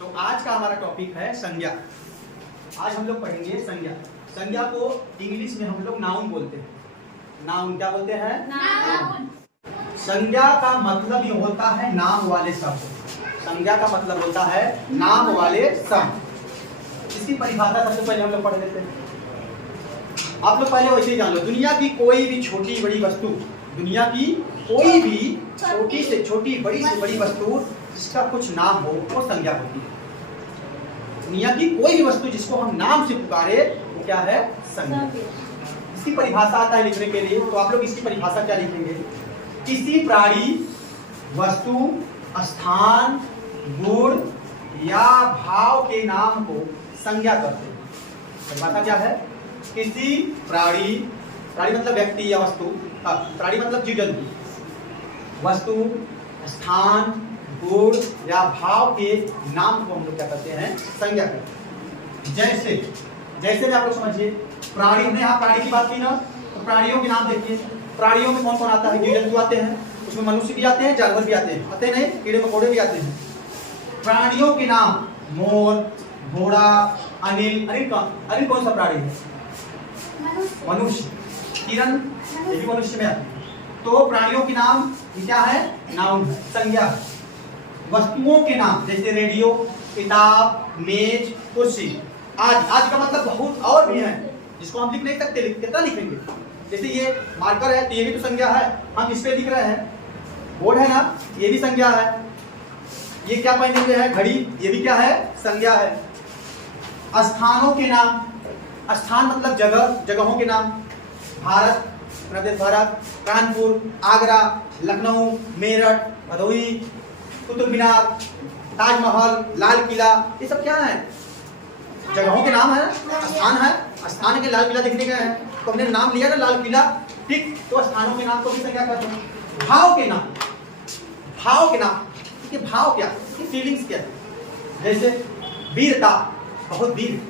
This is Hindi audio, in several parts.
तो आज का हमारा टॉपिक है संज्ञा। आज हम लोग पढ़ेंगे संज्ञा। संज्ञा को इंग्लिश में हम लोग नाउन बोलते हैं। नाउन क्या बोलते हैं? नाउन। संज्ञा का मतलब ये होता है नाम वाले शब्द। संज्ञा का मतलब होता है नाम वाले शब्द। इसकी परिभाषा सबसे पहले हम लोग पढ़ लेते हैं। आप लोग पहले वैसे ही जान लो, दुनिया की कोई भी छोटी बड़ी वस्तु, दुनिया की कोई भी छोटी से छोटी बड़ी से बड़ी वस्तु जिसका कुछ नाम हो वो संज्ञा होती है। दुनिया की कोई भी वस्तु जिसको हम नाम से पुकारे वो क्या है? संज्ञा। इसकी परिभाषा आता है लिखने के लिए, तो आप लोग इसकी परिभाषा क्या लिखेंगे? किसी प्राणी, वस्तु, स्थान, गुण या भाव के नाम को संज्ञा करते हैं। परिभाषा क्या है? किसी प्राणी, प्राणी मतलब व्यक्ति या वस्तु, प्राणी मतलब जीव जंतु, वस्तु, स्थान, गुण या भाव के नाम को हम लोग क्या करते हैं? संज्ञा करते हैं। जैसे जैसे में आप लोग समझिए, प्राणी, हमने यहाँ प्राणी की बात की ना, तो प्राणियों के नाम देखिए। प्राणियों में कौन कौन आता है? जीव जंतु आते हैं, उसमें मनुष्य भी आते हैं, जानवर भी आते हैं, आते नहीं, कीड़े मकोड़े भी आते हैं। प्राणियों के नाम मोर, घोड़ा, अनिल। अनिल कौन सा प्राणी है? मनुष्य। किरण ये भी मनुष्य में आते हैं। तो प्राणियों के नाम क्या है? नाउन है, संज्ञा है। वस्तुओं के नाम जैसे रेडियो, किताब, मेज, कुर्सी। आज का मतलब बहुत और भी है जिसको हम लिख नहीं सकते, कितना लिखेंगे? जैसे ये मार्कर है तो ये भी तो संज्ञा है, हम इस पे लिख रहे हैं। बोर्ड है ना, ये भी संज्ञा है। ये क्या पहने हुए है? घड़ी, ये भी क्या है? संज्ञा है। स्थानों के नाम, स्थान मतलब जगह, जगहों के नाम। भारत, प्रदेश भारत, कानपुर, आगरा, लखनऊ, मेरठ, भदोही, कुतुब मीनार, ताजमहल, लाल किला, ये सब क्या है? जगहों के नाम है, स्थान है। स्थान के लाल किला देखने गए हैं तो हमने नाम लिया ना लाल किला, ठीक? तो स्थानों के नाम को भी संज्ञा करते हैं। भाव के नाम, भाव के नाम, ये भाव क्या? फीलिंग्स क्या? जैसे वीरता, बहुत वीर,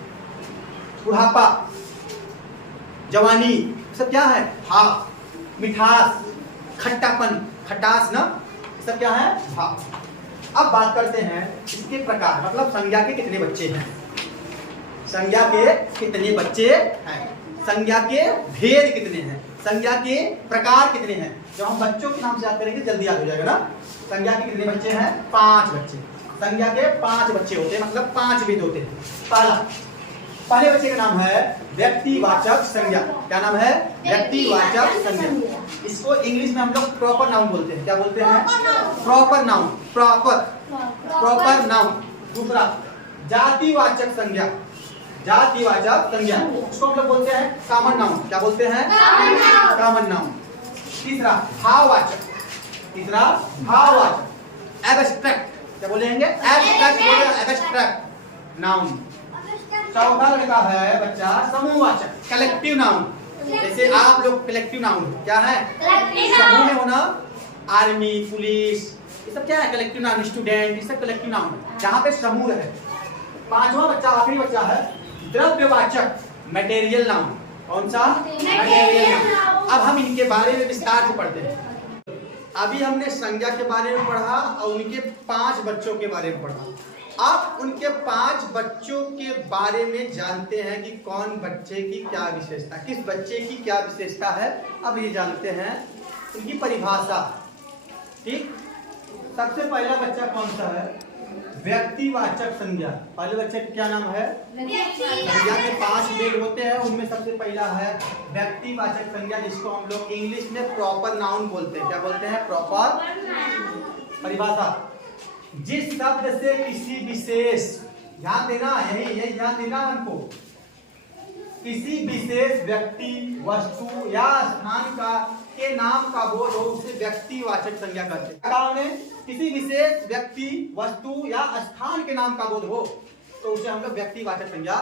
बुढ़ापा, जवानी, सब क्या है? भाव। मिठास, खट्टापन, खटास ना, सब क्या है? भाव। अब बात करते हैं इसके प्रकार, मतलब संज्ञा के कितने बच्चे हैं? संज्ञा के कितने बच्चे हैं? संज्ञा के भेद कितने हैं? संज्ञा के प्रकार कितने हैं? जब हम बच्चों के नाम से याद करेंगे जल्दी याद हो जाएगा ना। संज्ञा के कितने बच्चे हैं? 5 बच्चे। संज्ञा के 5 बच्चे होते हैं, मतलब 5 भेद होते हैं। पहले बच्चे का नाम है व्यक्तिवाचक संज्ञा। क्या नाम है? व्यक्तिवाचक संज्ञा। इसको इंग्लिश में हम लोग प्रॉपर नाउन बोलते हैं। क्या बोलते हैं? Proper noun, proper noun. दूसरा जातिवाचक संज्ञा, जातिवाचक संज्ञा, उसको हम लोग बोलते हैं कॉमन नाउन। क्या बोलते हैं? Common noun. तीसरा भाववाचक, तीसरा भाववाचक। एब्स्ट्रैक्ट, क्या बोलेंगे? Abstract noun. चौथा लड़का है बच्चा समूहवाचक, कलेक्टिव नाउन। जैसे आप लोग कलेक्टिव नाउन क्या है? समूह में होना, आर्मी, पुलिस, ये सब क्या है? Collective noun. स्टूडेंट, ये सब कलेक्टिव नाउन है जहाँ पे समूह है। 5वां बच्चा, आखिरी बच्चा है द्रव्यवाचक, मटेरियल नाउन। कौन सा? Material noun. अब हम इनके बारे में विस्तार से पढ़ते हैं। अभी हमने संज्ञा के बारे में पढ़ा और उनके 5 बच्चों के बारे में पढ़ा। आप उनके 5 बच्चों के बारे में जानते हैं कि कौन बच्चे की क्या विशेषता, किस बच्चे की क्या विशेषता है, अब ये जानते हैं उनकी परिभाषा। ठीक, सबसे पहला बच्चा कौन सा है? व्यक्तिवाचक संज्ञा। पहले बच्चे का क्या नाम है? संज्ञा के 5 भेद होते हैं, उनमें सबसे पहला है व्यक्तिवाचक संज्ञा, जिसको हम लोग इंग्लिश में प्रॉपर नाउन बोलते हैं। क्या बोलते हैं? प्रॉपर। परिभाषा, जिस शब्द से किसी विशेष, ध्यान देना, यही ध्यान देना हमको, किसी विशेष व्यक्ति, वस्तु या स्थान का के नाम का बोध हो उसे व्यक्तिवाचक संज्ञा कहते हैं। किसी विशेष व्यक्ति, वस्तु या स्थान के नाम का बोध हो तो उसे हम लोग व्यक्तिवाचक संज्ञा।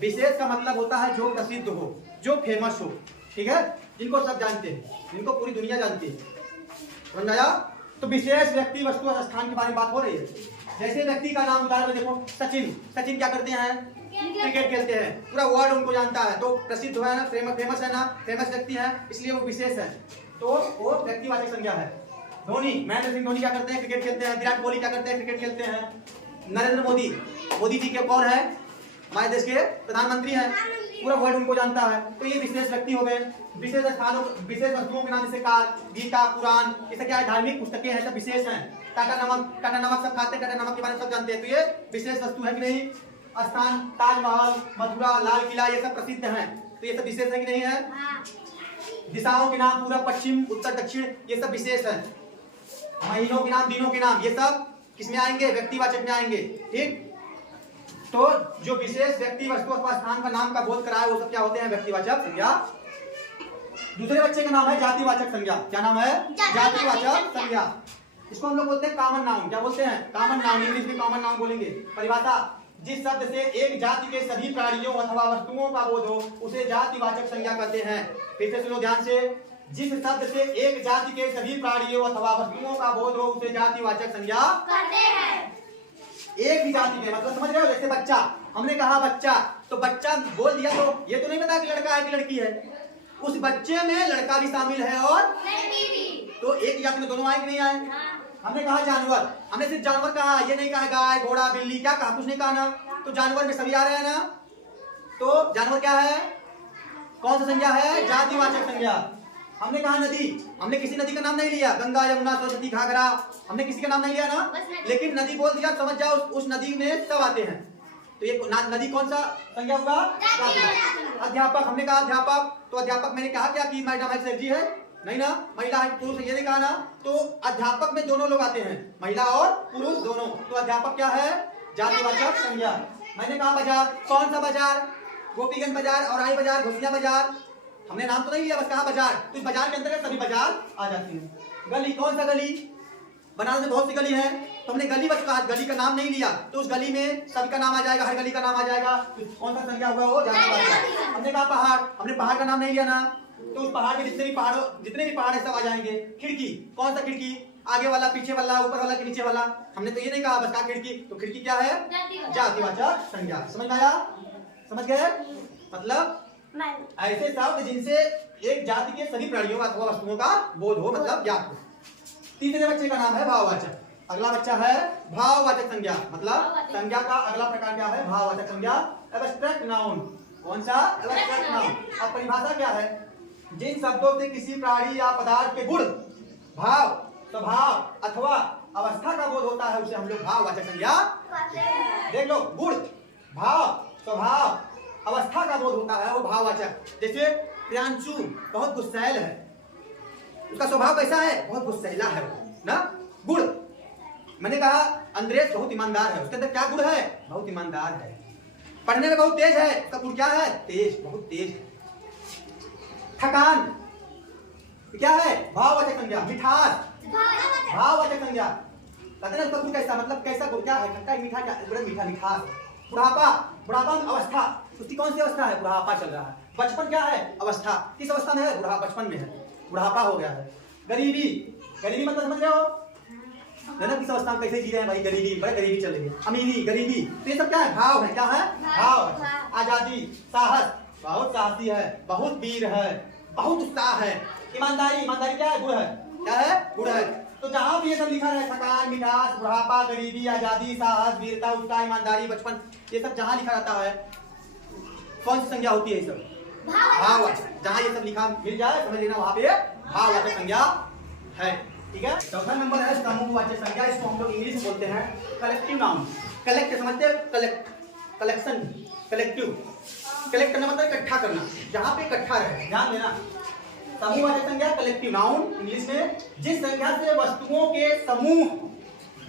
विशेष का मतलब होता है जो प्रसिद्ध हो, जो फेमस हो, ठीक है, जिनको सब जानते हैं, जिनको पूरी दुनिया जानती है। समझ आया? तो विशेष व्यक्ति, वस्तु और स्थान के बारे में बात हो रही है। जैसे व्यक्ति का नाम उदाहरण में देखो, सचिन। सचिन क्या करते हैं? क्रिकेट खेलते हैं, पूरा वर्ल्ड उनको जानता है, तो प्रसिद्ध है ना, फेमस है ना, फेमस व्यक्ति है, इसलिए वो विशेष है, तो वो व्यक्तिवाचक संज्ञा है। धोनी, महेंद्र सिंह धोनी क्या करते हैं? क्रिकेट खेलते हैं। विराट कोहली क्या करते हैं? क्रिकेट खेलते हैं। नरेंद्र मोदी, मोदी जी के कौन है? हमारे देश के प्रधानमंत्री हैं, पूरा वर्ल्ड उनको जानता है। तो ये विशेष व्यक्ति हो गए। विशेष स्थानों, विशेष वस्तुओं के नाम जैसे काल, गीता, पुराण, ये सब क्या है? धार्मिक पुस्तकें हैं, सब विशेष हैं। टाटा नमक सब खाते हैं, टाटा नमक के बारे में सब जानते हैं। तो ये विशेष वस्तु है कि नहीं? स्थान, ताजमहल, मथुरा, लाल किला, ये सब प्रसिद्ध हैं। तो ये सब विशेष है कि नहीं है? दिशाओं के नाम पूरा पश्चिम, उत्तर, दक्षिण, ये सब विशेष है। महीनों के नाम, दिनों के नाम, ये सब किसमें आएंगे? व्यक्तिवाचक में आएंगे। ठीक, तो जो विशेष व्यक्ति, वस्तु अथवा स्थान का नाम का बोध कराए वो सब क्या होते हैं? व्यक्तिवाचक संज्ञा। दूसरे बच्चे का नाम है जातिवाचक संज्ञा। क्या नाम है? जातिवाचक संज्ञा। इसको हम लोग बोलते हैं कॉमन नाउन। क्या बोलते हैं? Common noun. इंग्लिश में कॉमन नाउन बोलेंगे। परिभाषा: जिस शब्द से एक जाति के सभी प्राणियों अथवा वस्तुओं का बोध हो उसे जातिवाचक संज्ञा कहते हैं। फिर से सुनो ध्यान से। जिस शब्द से एक जाति के सभी प्राणियों अथवा वस्तुओं का बोध हो उसे जातिवाचक संज्ञा कहते हैं। एक ही जाति में, मतलब समझ रहे हो? जैसे बच्चा, हमने कहा बच्चा, तो बच्चा बोल दिया तो ये तो नहीं पता कि लड़का है कि लड़की है। उस बच्चे में लड़का भी शामिल है और लड़की भी। तो एक जाति में दोनों आए कि नहीं आए? हमने कहा जानवर, हमने सिर्फ जानवर कहा, ये नहीं कहा गाय, घोड़ा, बिल्ली, क्या कहा? कुछ नहीं कहा ना। तो जानवर में सभी आ रहे हैं ना। तो जानवर क्या है? कौन सा संज्ञा है? जातिवाचक संज्ञा। हमने कहा नदी, हमने किसी नदी का नाम नहीं लिया, गंगा, यमुना, सरस्वती, घाघरा, हमने किसी का नाम नहीं लिया ना। लेकिन नदी बोल दिया, समझ जाओ उस नदी में सब आते हैं। तो ये नदी कौन सा संज्ञा होगा? अध्यापक, हमने कहा अध्यापक, तो अध्यापक मैंने कहा क्या कि मैडम है, सर जी है? नहीं ना, महिला है, पुरुष है, ये नहीं कहा ना। तो अध्यापक में दोनों लोग आते हैं, महिला और पुरुष दोनों। तो अध्यापक क्या है? जातिवाचक संज्ञा। मैंने कहा बाजार, कौन सा बाजार? गोपीगंज बाजार, औराई बाजार, घोसिया बाजार, हमने नाम तो नहीं लिया, बस कहा बाजार। तो इस बाजार के अंतर्गत सभी बाजार आ जाती हैं। गली, कौन सा गली? बनारस में बहुत सी गली है, तो हमने गली बस कहा, गली का नाम नहीं लिया, तो उस गली में सबका नाम आ जाएगा, हर गली का नाम आ जाएगा। तो कौन सा संज्ञा होगा? वो जातिवाचक। हमने कहा पहाड़, हमने पहाड़ का नाम नहीं लिया ना, तो उस पहाड़ के जितने भी पहाड़ है सब आ जाएंगे। खिड़की, कौन सा खिड़की? आगे वाला, पीछे वाला, ऊपर वाला कि नीचे वाला? हमने तो ये नहीं कहा, बस कहा खिड़की। तो खिड़की क्या है? जातिवाचक संज्ञा। समझ में आया? समझ गए? मतलब ऐसे शब्द जिनसे एक जाति के सभी प्राणियों अथवा वस्तुओं का बोध हो, मतलब ज्ञात हो। तीसरे बच्चे का नाम है भाववाचक। अगला बच्चा है भाववाचक संज्ञा। मतलब संज्ञा का अगला प्रकार क्या है? भाववाचक संज्ञा। Abstract noun. कौन सा? Abstract noun. अब परिभाषा क्या है? जिन शब्दों से किसी प्राणी या पदार्थ के गुण, भाव, स्वभाव अथवा अवस्था का बोध होता है उसे हम लोग भाववाचक संज्ञा। देख लो, गुण, भाव, स्वभाव, अवस्था का बोध होता है वो भाववाचक। जैसे प्रियांशु बहुत गुस्सैल है, उसका स्वभाव कैसा है? बहुत गुस्सैला है ना। गुण, मैंने कहा अंद्रेस बहुत ईमानदार है, उसके अंदर क्या गुण है? बहुत ईमानदार है। पढ़ने में बहुत तेज है, उसका गुण क्या है? तेज, बहुत तेज है। थकान क्या है? भाववाचक संज्ञा। मिठास, भाववाचक संज्ञा। कहते हैं उसका गुण कैसा, मतलब कैसा गुण, क्या है? खट्टा, मीठा, क्या? बड़ा मीठा, मिठास। बुढ़ापा, बुढ़ापा अवस्था, उसकी कौन सी अवस्था है? बुढ़ापा चल रहा है। बचपन क्या है? अवस्था, किस अवस्था में है? बुढ़ापा, बचपन में है, बुढ़ापा हो गया है। गरीबी, गरीबी मतलब समझ रहे हो ना, किस अवस्था में कैसे जी रहे हैं भाई? गरीबी, बड़े गरीबी चल रही है। अमीरी, गरीबी, तो ये सब क्या है? भाव है। क्या है? भाव। आजादी, साहस, बहुत साहसी है, बहुत वीर है, बहुत उत्साह है। ईमानदारी, ईमानदारी क्या है? गुण है। क्या है? गुण है। तो जहां भी ये सब लिखा है, थकान, मिठास, बुढ़ापा, गरीबी, आजादी, साहस, वीरता, उत्साह, ईमानदारी, बचपन, ये सब जहां लिखा रहता है कौन सी संज्ञा होती है? ये सब भाववाचक। जहां ये सब लिखा मिल जाए समझ लेना वहां पे भाववाचक संज्ञा है। ठीक है। चौथा नंबर है समूहवाचक संज्ञा। इसको हम लोग इंग्लिश में बोलते हैं कलेक्टिव नाउन। कलेक्ट समझते हैं? Collect, collection, collective. कलेक्ट करना मतलब इकट्ठा करना, जहां पे इकट्ठा रहे, ध्यान देना। समूहवाचक संज्ञा कलेक्टिव नाउन इंग्लिश में जिस संज्ञा से वस्तुओं के समूह,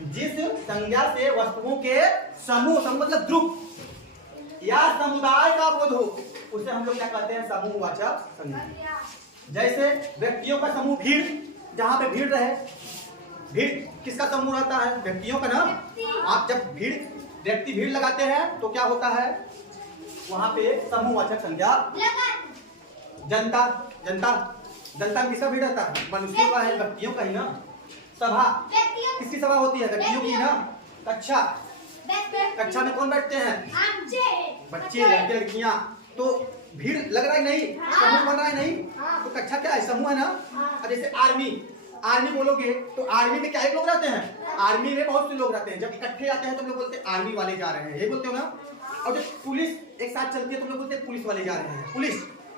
जिस संज्ञा से वस्तुओं के समूह मतलब ग्रुप या समुदाय का बोध हो उसे हम लोग क्या कहते हैं? समूहवाचक संज्ञा। जैसे व्यक्तियों का समूह, भीड़, जहां पे भीड़ रहे। भीड़ किसका समूह रहता है? व्यक्तियों का ना। आप जब व्यक्ति भीड़ लगाते हैं तो क्या होता है? वहां पे समूहवाचक संज्ञा। जनता, जनता, जनता में किसका भीड़ रहता है? मनुष्यों का है, व्यक्तियों का ही ना। सभा, किसकी सभा होती है? व्यक्तियों की ना। कक्षा, कक्षा में कौन बैठते हैं? बच्चे, लड़के, लड़कियां। तो भीड़ लग रहा है नहीं, समूह बन रहा है नहीं, तो कक्षा क्या है? समूह है ना। अब जैसे आर्मी, आर्मी बोलोगे तो आर्मी में क्या एक लोग रहते हैं? आर्मी में बहुत से लोग रहते हैं। जब इकट्ठे आते हैं तो हम लोग बोलते हैं आर्मी वाले जा रहे हैं, ये बोलते हो ना। और जब पुलिस एक साथ चलती है तो हम लोग बोलते हैं पुलिस वाले जा रहे हैं।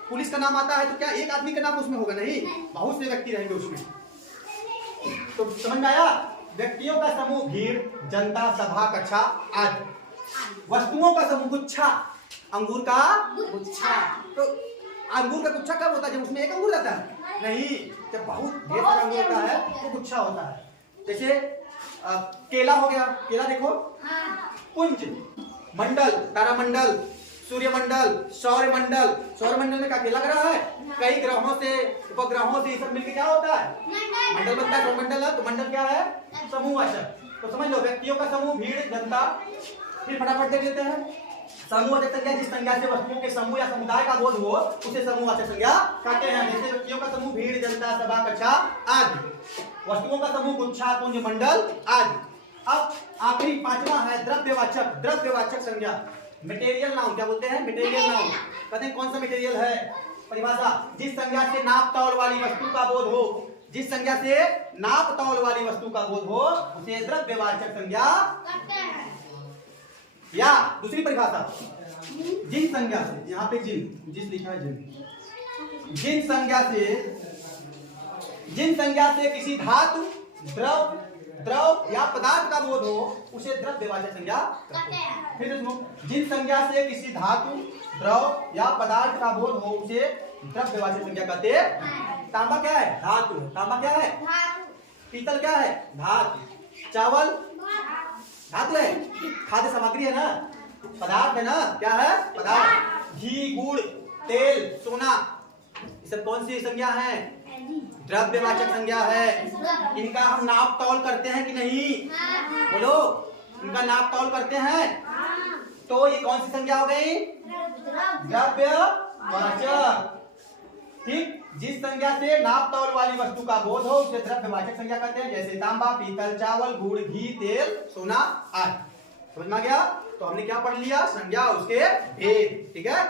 पुलिस का नाम आता है तो क्या एक आदमी का नाम उसमें होगा? नहीं, बहुत से व्यक्ति रहेंगे उसमें। तो समझ में आया? व्यक्तियों का समूह भीड़, जनता, सभा, कक्षा आदि। वस्तुओं का समूह गुच्छा, अंगूर का गुच्छा। तो अंगूर का गुच्छा कब होता है? जब उसमें एक अंगूर रहता है? नहीं, जब बहुत ढेर सारा अंगूर होता है तो गुच्छा होता है। जैसे केला हो गया, केला देखो, पुंज, मंडल, तारामंडल, सूर्यमंडल, सौरमंडल। सौरमंडल में क्या केला ग्रह है? कई ग्रहों से, उपग्रहों से सब मिलकर क्या होता है? मंडल बनता है। सौरमंडल है तो मंडल क्या है? समूहवाचक। तो समझ लो, व्यक्तियों का समूह, भीड़, जनता। फिर फटाफट देख लेते हैं। समूहवाचक संज्ञा जिस संज्ञा से वस्तुओं के समूह या समुदाय का बोध हो उसे समूहवाचक संज्ञा कहते हैं। जैसे व्यक्तियों का समूह, भीड़, जनता, सभा, कक्षा आदि। वस्तुओं का समूह गुच्छा, पुंज, मंडल आदि। अब आखिरी पांचवा है द्रव्यवाचक। द्रव्यवाचक संज्ञा, मटेरियल नाउन। क्या बोलते हैं? Material noun. कहते हैं कौन सा मटेरियल है? परिभाषा, जिस संज्ञा से नाप तौल वाली वस्तु का बोध हो। जिस संज्ञा से नाप तौल वाली वस्तु का बोध हो उसे द्रव्यवाचक संज्ञा कहते हैं। या दूसरी परिभाषा, जिन संज्ञा से, यहाँ पे जिस लिखा है जिन संज्ञा से किसी धातु, द्रव या पदार्थ का बोध हो उसे द्रव्यवाचक संज्ञा कहते हैं। फिर सुनो, जिन संज्ञा से किसी धातु, द्रव या पदार्थ का बोध हो उसे द्रव्यवाचक संज्ञा कहते हैं। तांबा क्या है? धातु। तांबा क्या है? पीतल क्या है? धातु। चावल धातु है, खाद्य सामग्री है ना, पदार्थ है ना। क्या है? पदार्थ। घी, गुड़, तेल, सोना, ये सब कौन सी संज्ञा है? द्रव्यवाचक संज्ञा है। इनका हम नाप तौल करते हैं कि नहीं? बोलो, इनका नाप तौल करते हैं। तो ये कौन सी संज्ञा हो गई? द्रव्यवाचक। ठीक, जिस संज्ञा से नाप तौल वाली वस्तु का बोध हो उसे द्रव्यवाचक संज्ञा कहते हैं। जैसे तांबा, पीतल, चावल, गुड़, घी, तेल, सोना आदि। समझ में आ गया? तो हमने क्या पढ़ लिया? संज्ञा, उसके भेद। ठीक है।